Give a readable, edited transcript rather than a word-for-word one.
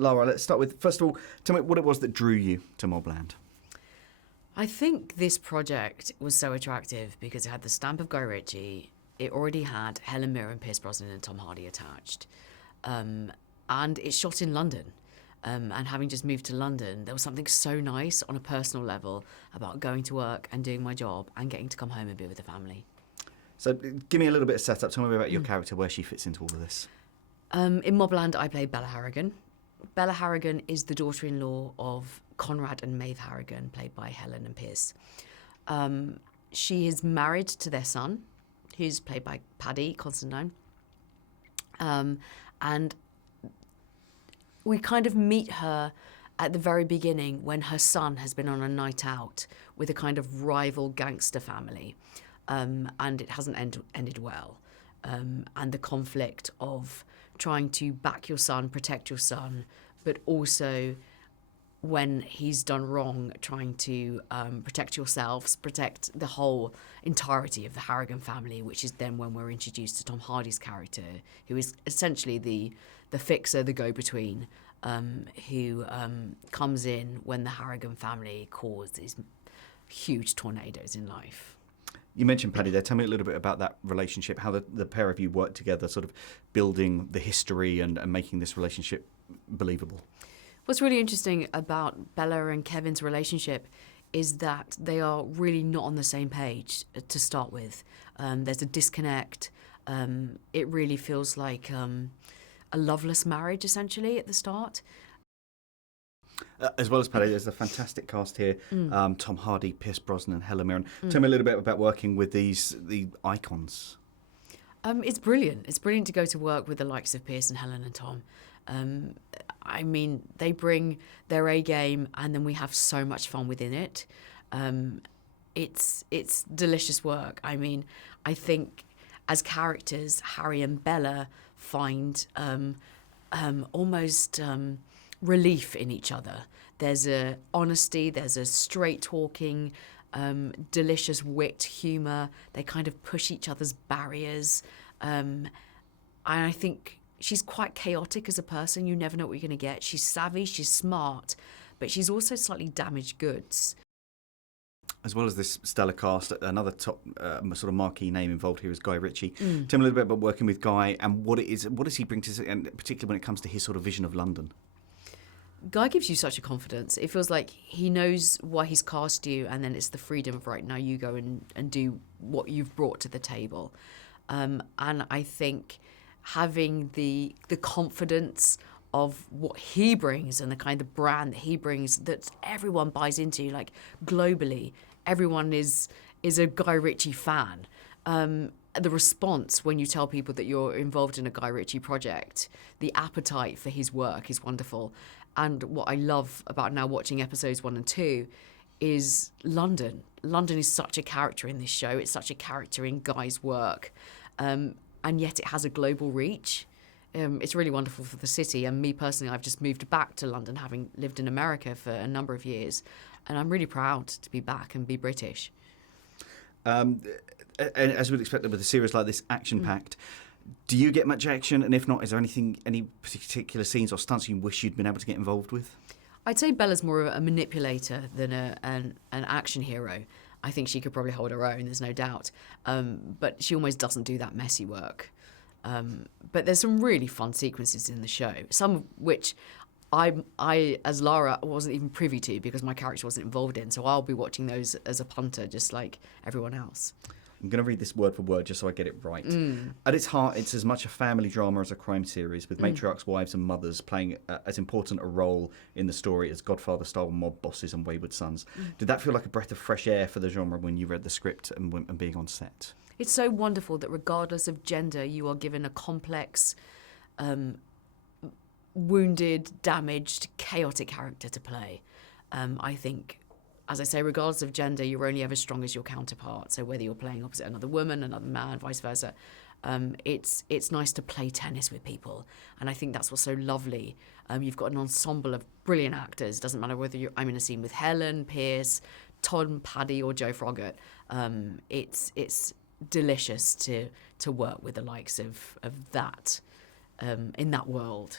Lara, let's start with, first of all, tell me what it was that drew you to MobLand. I think this project was so attractive because it had the stamp of Guy Ritchie. It already had Helen Mirren, Pierce Brosnan and Tom Hardy attached. And it's shot in London. And having just moved to London, there was something so nice on a personal level about going to work and doing my job and getting to come home and be with the family. So give me a little bit of setup. Tell me about your character, where she fits into all of this. In MobLand, I play Bella Harrigan. Bella Harrigan is the daughter-in-law of Conrad and Maeve Harrigan, played by Helen and Pierce. She is married to their son, who's played by Paddy Considine. And we kind of meet her at the very beginning when her son has been on a night out with a kind of rival gangster family. And it hasn't ended well. And the conflict of trying to back your son, protect your son, but also when he's done wrong, trying to protect yourselves, protect the whole entirety of the Harrigan family, which is then when we're introduced to Tom Hardy's character, who is essentially the fixer, the go-between, who comes in when the Harrigan family cause these huge tornadoes in life. You mentioned Paddy there. Tell me a little bit about that relationship, how the pair of you work together, sort of building the history and making this relationship believable. What's really interesting about Bella and Kevin's relationship is that they are really not on the same page to start with. There's a disconnect. It really feels like a loveless marriage, essentially, at the start. As well as Paddy, there's a fantastic cast here. Tom Hardy, Pierce Brosnan, Helen Mirren. Tell me a little bit about working with the icons. It's brilliant. It's brilliant to go to work with the likes of Pierce and Helen and Tom. I mean, they bring their A game, and then we have so much fun within it. It's delicious work. I mean, I think as characters, Harry and Bella find almost relief in each other. There's a honesty, there's a straight talking, delicious wit, humour. They kind of push each other's barriers. And I think she's quite chaotic as a person. You never know what you're going to get. She's savvy, she's smart, but she's also slightly damaged goods. As well as this stellar cast, another top sort of marquee name involved here is Guy Ritchie. Tell me a little bit about working with Guy and what does he bring to, and particularly when it comes to his sort of vision of London. Guy gives you such a confidence. It feels like he knows why he's cast you, and then it's the freedom of, right, now you go and do what you've brought to the table. And I think having the confidence of what he brings and the kind of brand that he brings that everyone buys into, like globally, everyone is a Guy Ritchie fan. The response when you tell people that you're involved in a Guy Ritchie project, the appetite for his work is wonderful. And what I love about now watching episodes 1 and 2 is London. London is such a character in this show. It's such a character in Guy's work. And yet it has a global reach. It's really wonderful for the city. And me personally, I've just moved back to London, having lived in America for a number of years. And I'm really proud to be back and be British. And as we'd expect with a series like this, action-packed, do you get much action? And if not, is there any particular scenes or stunts you wish you'd been able to get involved with? I'd say Bella's more of a manipulator than an action hero. I think she could probably hold her own, there's no doubt. But she almost doesn't do that messy work. But there's some really fun sequences in the show, some of which I, as Lara, wasn't even privy to because my character wasn't involved in. So I'll be watching those as a punter, just like everyone else. I'm going to read this word for word just so I get it right. At its heart, it's as much a family drama as a crime series, with matriarchs, wives and mothers playing as important a role in the story as Godfather-style mob bosses and wayward sons. Did that feel like a breath of fresh air for the genre when you read the script and being on set? It's so wonderful that regardless of gender, you are given a complex, wounded, damaged, chaotic character to play. I think, as I say, regardless of gender, you're only ever as strong as your counterpart. So whether you're playing opposite another woman, another man, vice versa, it's nice to play tennis with people. And I think that's what's so lovely. You've got an ensemble of brilliant actors. It doesn't matter whether I'm in a scene with Helen, Pierce, Tom, Paddy or Joe Froggatt. It's delicious to work with the likes of that in that world.